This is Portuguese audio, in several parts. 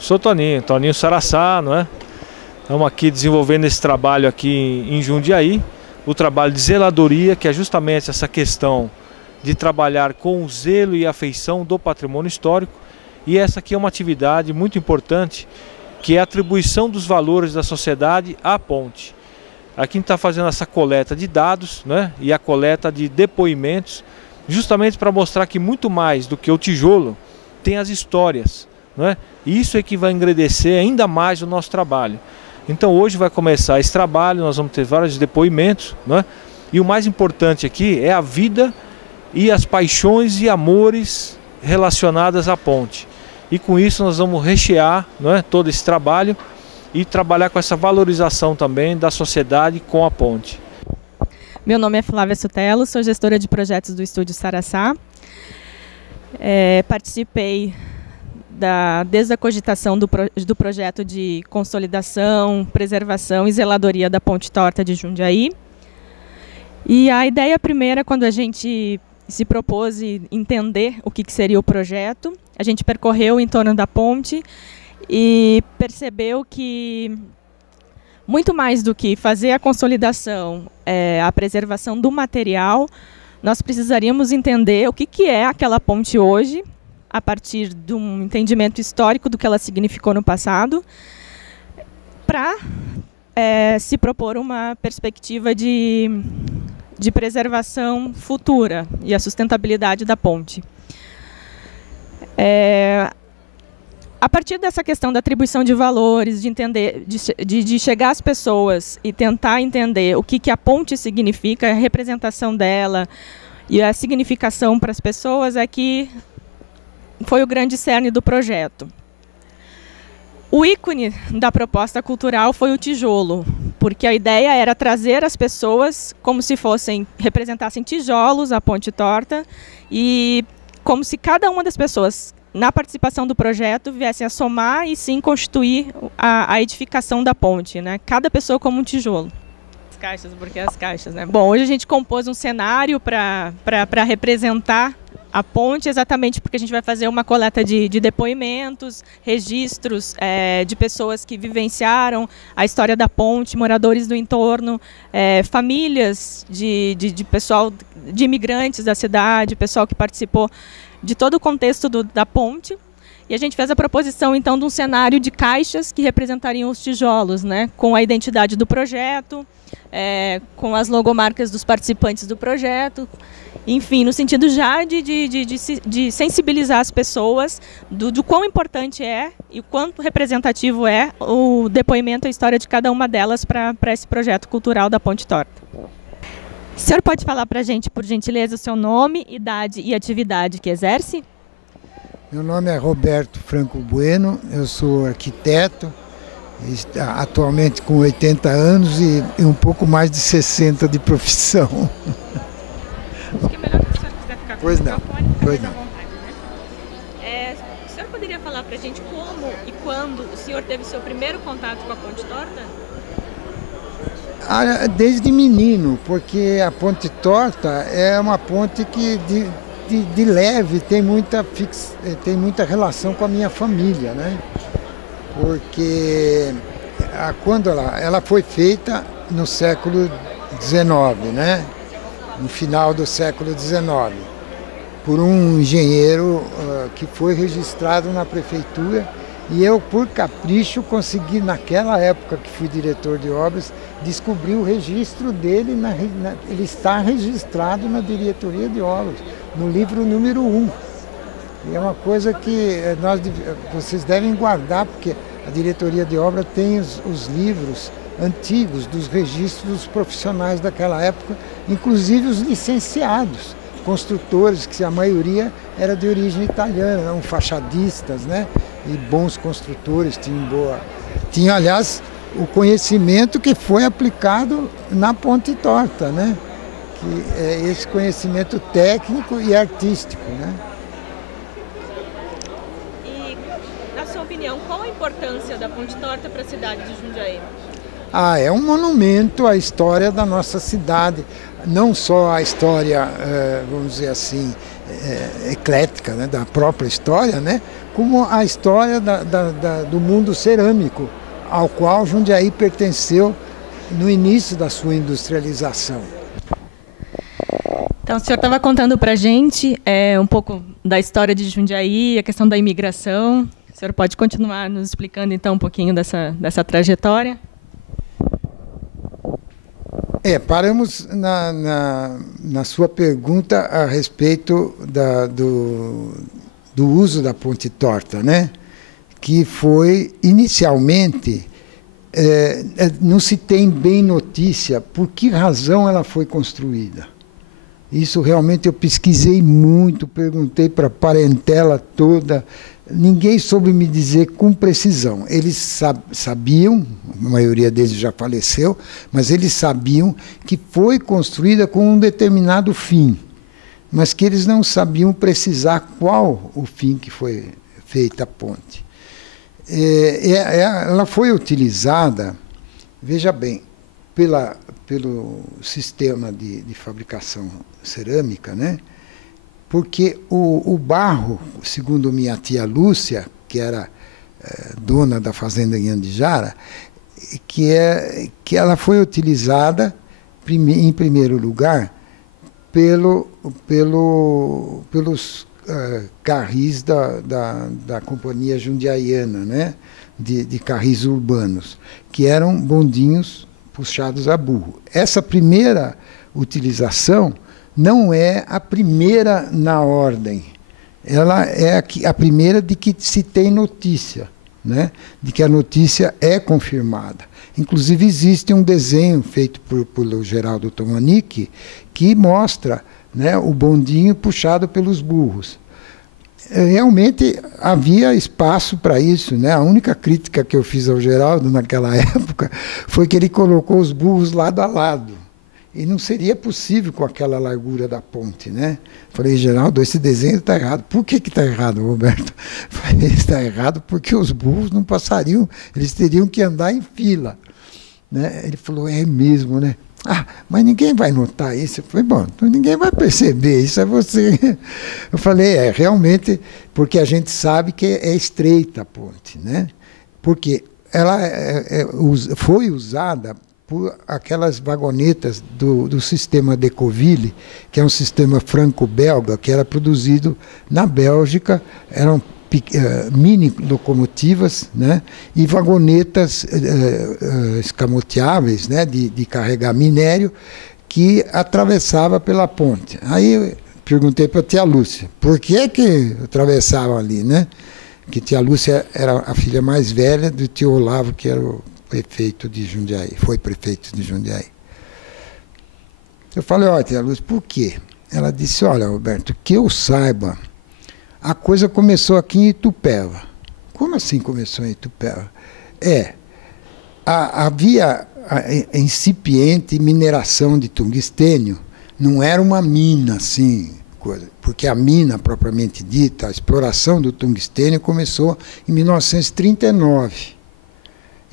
Sou Toninho Saraçá, não é? Estamos aqui desenvolvendo esse trabalho aqui em Jundiaí, o trabalho de zeladoria, que é justamente essa questão de trabalhar com o zelo e afeição do patrimônio histórico. E essa aqui é uma atividade muito importante, que é a atribuição dos valores da sociedade à ponte. Aqui a gente está fazendo essa coleta de dados, né? E a coleta de depoimentos, justamente para mostrar que muito mais do que o tijolo tem as histórias. Não é? Isso é que vai engrandecer ainda mais o nosso trabalho. Então hoje vai começar esse trabalho, nós vamos ter vários depoimentos, não é? E o mais importante aqui é a vida e as paixões e amores relacionadas à ponte. E com isso nós vamos rechear, não é, todo esse trabalho e trabalhar com essa valorização também da sociedade com a ponte. Meu nome é Flávia Sutelo, sou gestora de projetos do Estúdio Saraçá. Participei desde a cogitação do projeto de consolidação, preservação e zeladoria da Ponte Torta de Jundiaí. E a ideia primeira, quando a gente se propôs entender o que seria o projeto, a gente percorreu em torno da ponte e percebeu que, muito mais do que fazer a consolidação, a preservação do material, nós precisaríamos entender o que é aquela ponte hoje, a partir de um entendimento histórico do que ela significou no passado, para se propor uma perspectiva de preservação futura e a sustentabilidade da ponte. A partir dessa questão da atribuição de valores, de entender, de chegar às pessoas e tentar entender o que a ponte significa, a representação dela e a significação para as pessoas, é que foi o grande cerne do projeto. O ícone da proposta cultural foi o tijolo, porque a ideia era trazer as pessoas como se representassem tijolos, a Ponte Torta, e como se cada uma das pessoas, na participação do projeto, viessem a somar e sim constituir a edificação da ponte, né? Cada pessoa como um tijolo. As caixas, porque as caixas, né? Bom, hoje a gente compôs um cenário para representar a ponte, exatamente porque a gente vai fazer uma coleta de depoimentos, registros de pessoas que vivenciaram a história da ponte, moradores do entorno, famílias de pessoal, de imigrantes da cidade, pessoal que participou de todo o contexto da ponte. E a gente fez a proposição, então, de um cenário de caixas que representariam os tijolos, né, com a identidade do projeto, com as logomarcas dos participantes do projeto, enfim, no sentido já de sensibilizar as pessoas do quão importante é e o quanto representativo é o depoimento e a história de cada uma delas para esse projeto cultural da Ponte Torta. O senhor pode falar para a gente, por gentileza, o seu nome, idade e atividade que exerce? Meu nome é Roberto Franco Bueno, eu sou arquiteto, atualmente com 80 anos e um pouco mais de 60 de profissão. Acho que é melhor que o senhor quiser ficar com o microfone, pois não. à vontade, né? O senhor poderia falar para a gente como e quando o senhor teve seu primeiro contato com a Ponte Torta? Desde menino, porque a Ponte Torta é uma ponte que de leve tem muita relação com a minha família, né? Porque quando ela foi feita no século XIX, né? No final do século XIX, por um engenheiro que foi registrado na prefeitura, e eu, por capricho, consegui, naquela época que fui diretor de obras, descobrir o registro dele, ele está registrado na diretoria de obras, no livro número 1. E é uma coisa que vocês devem guardar, porque a diretoria de obra tem os livros antigos dos registros dos profissionais daquela época, inclusive os licenciados, construtores, que a maioria era de origem italiana, eram fachadistas, né? E bons construtores, tinham, aliás, o conhecimento que foi aplicado na Ponte Torta, né? Que é esse conhecimento técnico e artístico, né? E, na sua opinião, qual a importância da Ponte Torta para a cidade de Jundiaí? É um monumento à história da nossa cidade, não só a história, vamos dizer assim, eclética, né, da própria história, né, como a história do mundo cerâmico, ao qual Jundiaí pertenceu no início da sua industrialização. Então, o senhor estava contando para a gente um pouco da história de Jundiaí, a questão da imigração. O senhor pode continuar nos explicando, então, um pouquinho dessa trajetória? Paramos na sua pergunta a respeito do uso da Ponte Torta, né? Que foi, inicialmente, não se tem bem notícia por que razão ela foi construída. Isso realmente eu pesquisei muito, perguntei para a parentela toda, ninguém soube me dizer com precisão. Eles sabiam, a maioria deles já faleceu, mas eles sabiam que foi construída com um determinado fim, mas que eles não sabiam precisar qual o fim que foi feita a ponte. Ela foi utilizada, veja bem, pelo sistema de fabricação cerâmica, né? Porque o barro, segundo minha tia Lúcia, que era dona da fazenda em Andijara, que ela foi utilizada, em primeiro lugar, pelos carris da Companhia Jundiaiana, né? De carris urbanos, que eram bondinhos puxados a burro. Essa primeira utilização não é a primeira na ordem, ela é a primeira de que se tem notícia, né? De que a notícia é confirmada. Inclusive existe um desenho feito pelo Geraldo Tomanic que mostra, né, o bondinho puxado pelos burros. Realmente havia espaço para isso, né? A única crítica que eu fiz ao Geraldo naquela época foi que ele colocou os burros lado a lado. E não seria possível com aquela largura da ponte, né? Falei, Geraldo, esse desenho está errado. Por que está errado, Roberto? Falei, está errado porque os burros não passariam, eles teriam que andar em fila, né? Ele falou, é mesmo, né? Mas ninguém vai notar isso. Eu falei, bom, então ninguém vai perceber, isso é você. Eu falei, realmente, porque a gente sabe que é estreita a ponte, né? Porque ela foi usada por aquelas vagonetas do sistema Decoville, que é um sistema franco-belga, que era produzido na Bélgica, eram mini locomotivas, né, e vagonetas escamoteáveis, né, de carregar minério, que atravessava pela ponte. Aí eu perguntei para a tia Lúcia, por que atravessavam ali, né? Que tia Lúcia era a filha mais velha do tio Olavo, que era o prefeito de Jundiaí, foi prefeito de Jundiaí. Eu falei, olha, tia Lúcia, por quê? Ela disse, olha, Roberto, que eu saiba, a coisa começou aqui em Itupeva. Como assim começou em Itupeva? Havia a incipiente mineração de tungstênio, não era uma mina assim, porque a mina propriamente dita, a exploração do tungstênio começou em 1939,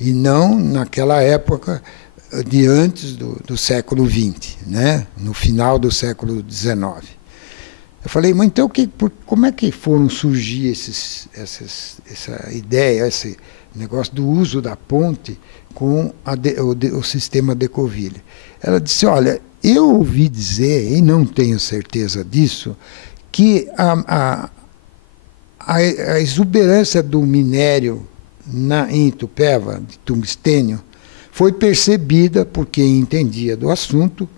e não naquela época de antes do século XX, né? No final do século XIX. Eu falei, mas então como é que foram surgir essa ideia, esse negócio do uso da ponte com o sistema Decauville? Ela disse, olha, eu ouvi dizer, e não tenho certeza disso, que a exuberância do minério em Itupeva, de tungstênio, foi percebida por quem entendia do assunto,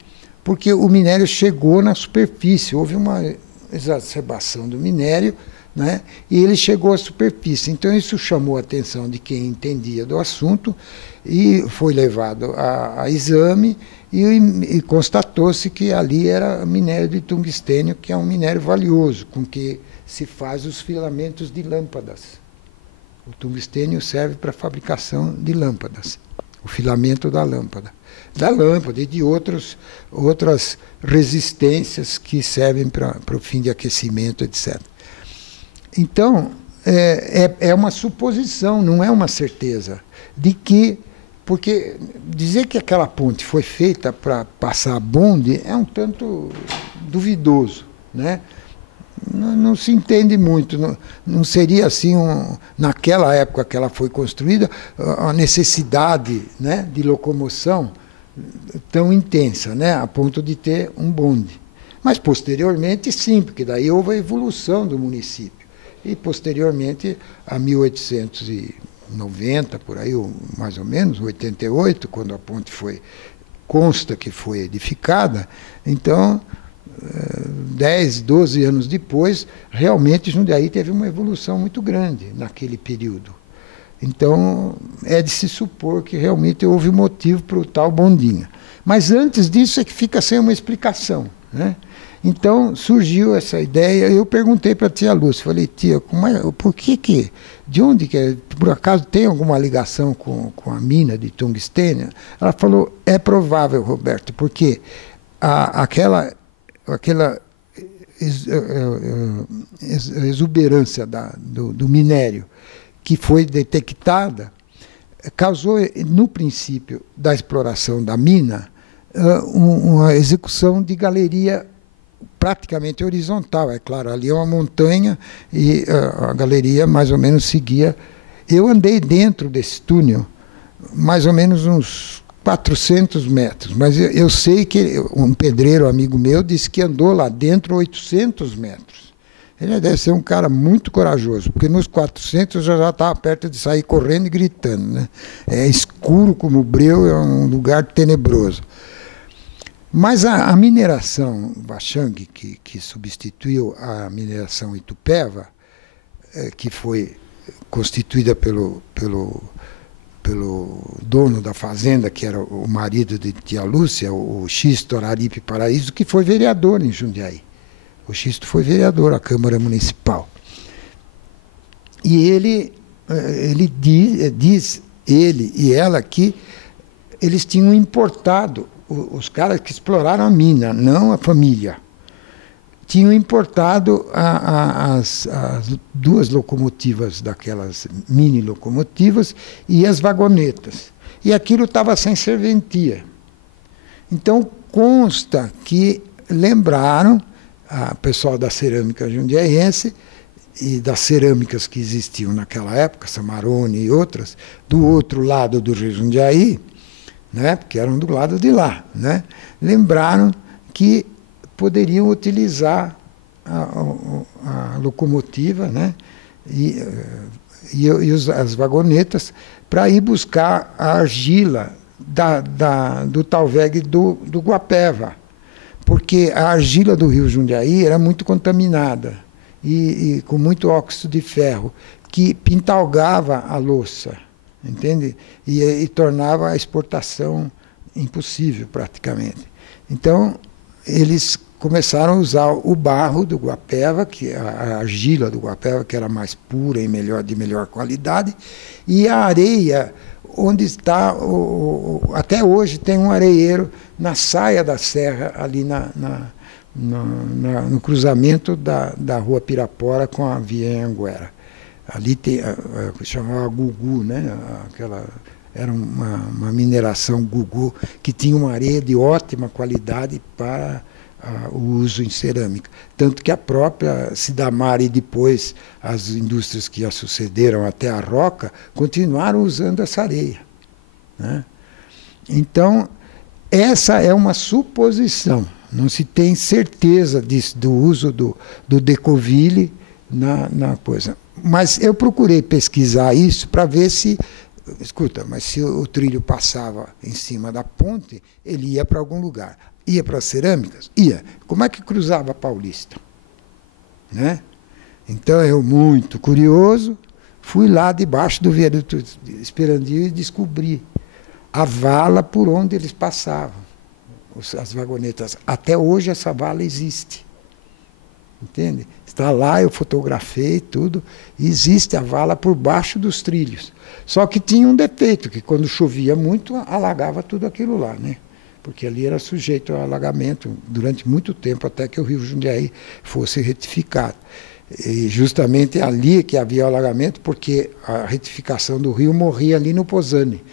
porque o minério chegou na superfície, houve uma exacerbação do minério, né, e ele chegou à superfície. Então isso chamou a atenção de quem entendia do assunto e foi levado a exame e constatou-se que ali era minério de tungstênio, que é um minério valioso, com que se faz os filamentos de lâmpadas. O tungstênio serve para a fabricação de lâmpadas, o filamento da lâmpada e de outras resistências que servem para o fim de aquecimento, etc. Então, é uma suposição, não é uma certeza, de que, porque dizer que aquela ponte foi feita para passar bonde é um tanto duvidoso, né? Não se entende muito, não seria assim, naquela época que ela foi construída, a necessidade, né, de locomoção tão intensa, né, a ponto de ter um bonde. Mas posteriormente sim, porque daí houve a evolução do município. E posteriormente, a 1890, por aí, mais ou menos, 88, quando a ponte consta que foi edificada, então 10, 12 anos depois, realmente Jundiaí teve uma evolução muito grande naquele período. Então, é de se supor que realmente houve motivo para o tal bondinha. Mas antes disso é que fica sem uma explicação, né? Então, surgiu essa ideia, eu perguntei para a tia Lúcia, falei, tia, de onde que é? Por acaso tem alguma ligação com a mina de tungstênio? Ela falou, é provável, Roberto, porque aquela exuberância do minério que foi detectada causou, no princípio da exploração da mina, uma execução de galeria praticamente horizontal. É claro, ali é uma montanha e a galeria mais ou menos seguia. Eu andei dentro desse túnel mais ou menos uns 400 metros, mas eu sei que um pedreiro amigo meu disse que andou lá dentro 800 metros. Ele deve ser um cara muito corajoso, porque nos 400 já estava perto de sair correndo e gritando, né? É escuro como o breu, é um lugar tenebroso. Mas a mineração Vachang, que substituiu a mineração Itupeva, que foi constituída pelo dono da fazenda, que era o marido de tia Lúcia, o Xisto Araripe Paraíso, que foi vereador em Jundiaí. O Xisto foi vereador à Câmara Municipal. E ele diz, ele e ela, que eles tinham importado, os caras que exploraram a mina, não a família, tinham importado as duas locomotivas, daquelas mini locomotivas, e as vagonetas. E aquilo estava sem serventia. Então, consta que lembraram a pessoal da cerâmica jundiaiense e das cerâmicas que existiam naquela época, Samarone e outras, do outro lado do Rio Jundiaí, né, porque eram do lado de lá, né, lembraram que poderiam utilizar a locomotiva, né, e as vagonetas para ir buscar a argila do Talveg do Guapeva, porque a argila do Rio Jundiaí era muito contaminada e com muito óxido de ferro, que pintalgava a louça, entende? E tornava a exportação impossível, praticamente. Então, eles começaram a usar o barro do Guapeva, que a argila do Guapeva, que era mais pura e de melhor qualidade, e a areia, onde está, até hoje tem um areieiro na saia da serra, ali no cruzamento da rua Pirapora com a Via Anguera. Ali tem, chamava Gugu, né? Era uma mineração Gugu, que tinha uma areia de ótima qualidade para o uso em cerâmica. Tanto que a própria Cidamar e depois as indústrias que a sucederam até a Roca continuaram usando essa areia, né? Então, essa é uma suposição. Não se tem certeza do uso do Decoville na coisa. Mas eu procurei pesquisar isso para ver se... Escuta, mas se o trilho passava em cima da ponte, ele ia para algum lugar. Ia para as cerâmicas? Ia. Como é que cruzava a Paulista? Né? Então, eu, muito curioso, fui lá debaixo do viaduto Esperandio e descobri a vala por onde eles passavam, as vagonetas. Até hoje essa vala existe. Entende? Está lá, eu fotografei tudo, e existe a vala por baixo dos trilhos. Só que tinha um defeito, que quando chovia muito, alagava tudo aquilo lá, né? Porque ali era sujeito a alagamento durante muito tempo, até que o rio Jundiaí fosse retificado. E justamente ali que havia alagamento, porque a retificação do rio morria ali no Posani.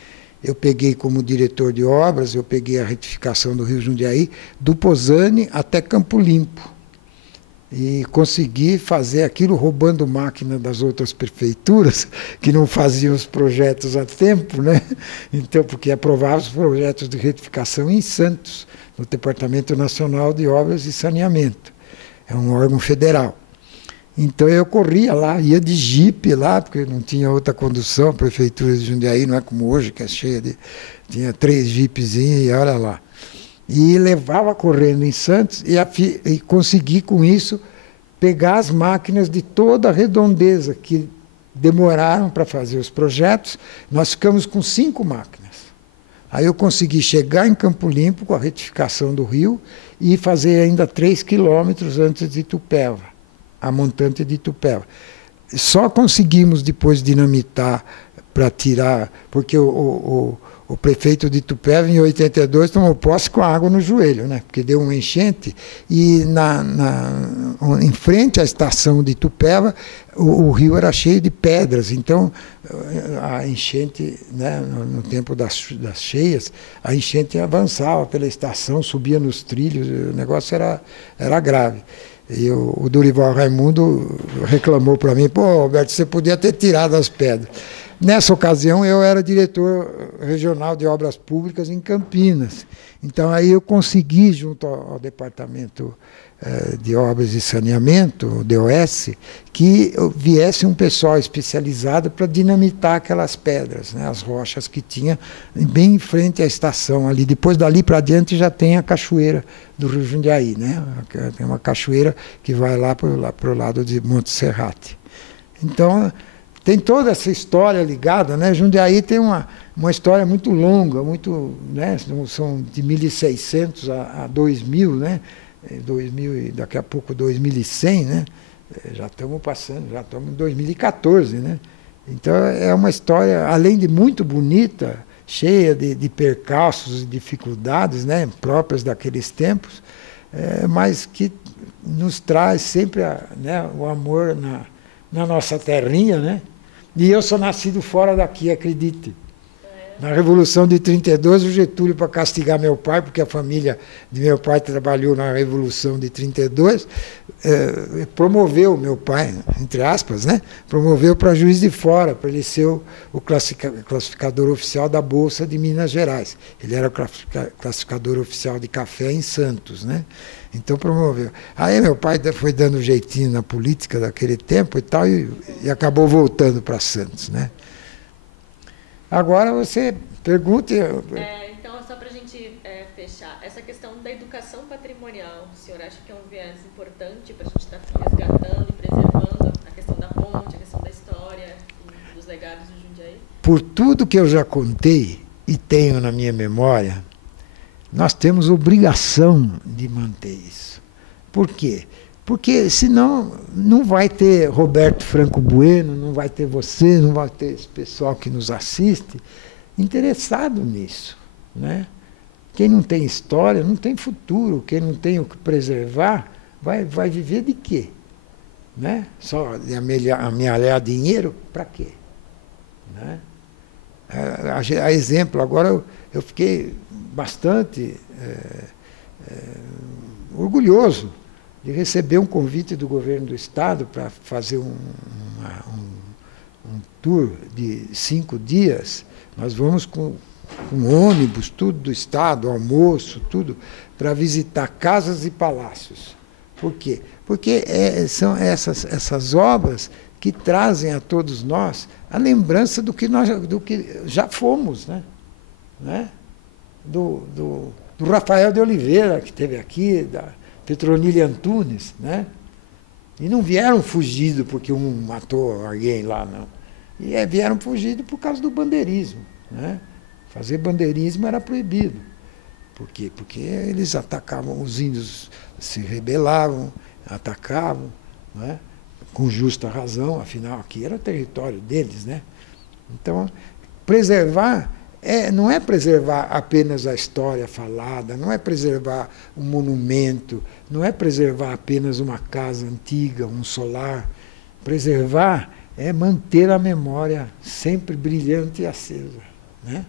Eu peguei como diretor de obras, eu peguei a retificação do rio Jundiaí, do Posani até Campo Limpo. E consegui fazer aquilo roubando máquina das outras prefeituras, que não faziam os projetos a tempo, né? Então, porque aprovavam os projetos de retificação em Santos, no Departamento Nacional de Obras e Saneamento. É um órgão federal. Então eu corria lá, ia de jipe lá, porque não tinha outra condução, a prefeitura de Jundiaí não é como hoje, que é cheia de... Tinha 3 jipezinhos e olha lá. E levava correndo em Santos e consegui, com isso, pegar as máquinas de toda a redondeza, que demoraram para fazer os projetos. Nós ficamos com 5 máquinas. Aí eu consegui chegar em Campo Limpo com a retificação do rio e fazer ainda 3 quilômetros antes de Itupeva, a montante de Itupeva. Só conseguimos depois dinamitar para tirar, porque o prefeito de Itupeva, em 82, tomou posse com a água no joelho, né? Porque deu uma enchente e em frente à estação de Itupeva, o rio era cheio de pedras. Então, a enchente, né, no tempo das cheias, a enchente avançava pela estação, subia nos trilhos, o negócio era grave. E o Dorival Raimundo reclamou para mim, pô, Alberto, você podia ter tirado as pedras. Nessa ocasião, eu era diretor regional de obras públicas em Campinas. Então, aí eu consegui, junto ao Departamento de Obras e Saneamento, o DOS, que viesse um pessoal especializado para dinamitar aquelas pedras, né, as rochas que tinha bem em frente à estação. Ali. Depois, dali para adiante, já tem a cachoeira do Rio Jundiaí, né? Tem uma cachoeira que vai lá para o lado de Monte Serrate. Então... Tem toda essa história ligada, né? Jundiaí tem uma história muito longa, muito, né? São de 1600 a 2000, né? 2000 e daqui a pouco 2100, né? Já estamos passando, já estamos em 2014, né? Então é uma história, além de muito bonita, cheia de percalços e dificuldades, né? Próprias daqueles tempos, mas que nos traz sempre né? O amor na nossa terrinha, né? E eu sou nascido fora daqui, acredite. Na Revolução de 32, o Getúlio, para castigar meu pai, porque a família de meu pai trabalhou na Revolução de 32, promoveu meu pai, entre aspas, né? Promoveu para Juiz de Fora, para ele ser o classificador oficial da Bolsa de Minas Gerais. Ele era o classificador oficial de café em Santos, né? Então promoveu. Aí meu pai foi dando jeitinho na política daquele tempo e tal, e acabou voltando para Santos, né? Agora você pergunte... Então, só para a gente fechar, essa questão da educação patrimonial, o senhor acha que é um viés importante para a gente estar resgatando e preservando a questão da ponte, a questão da história, dos legados do Jundiaí? Por tudo que eu já contei e tenho na minha memória, nós temos obrigação de manter isso. Por quê? Porque senão não vai ter Roberto Franco Bueno, não vai ter você, não vai ter esse pessoal que nos assiste interessado nisso, né? Quem não tem história não tem futuro, quem não tem o que preservar vai viver de quê? Né? Só de amealhar dinheiro para quê? Né? A exemplo, agora eu fiquei bastante orgulhoso de receber um convite do governo do estado para fazer um tour de 5 dias. Nós vamos com ônibus, tudo do estado, almoço, tudo, para visitar casas e palácios. Por quê? Porque são essas obras que trazem a todos nós a lembrança do que já fomos, né? Do Rafael de Oliveira, que esteve aqui, da Petronila Antunes, né? E não vieram fugidos porque um matou alguém lá, não. E vieram fugidos por causa do bandeirismo, né? Fazer bandeirismo era proibido. Por quê? Porque eles atacavam, os índios se rebelavam, atacavam, né? Com justa razão, afinal aqui era o território deles, né? Então, preservar não é preservar apenas a história falada, não é preservar um monumento, não é preservar apenas uma casa antiga, um solar. Preservar é manter a memória sempre brilhante e acesa, né?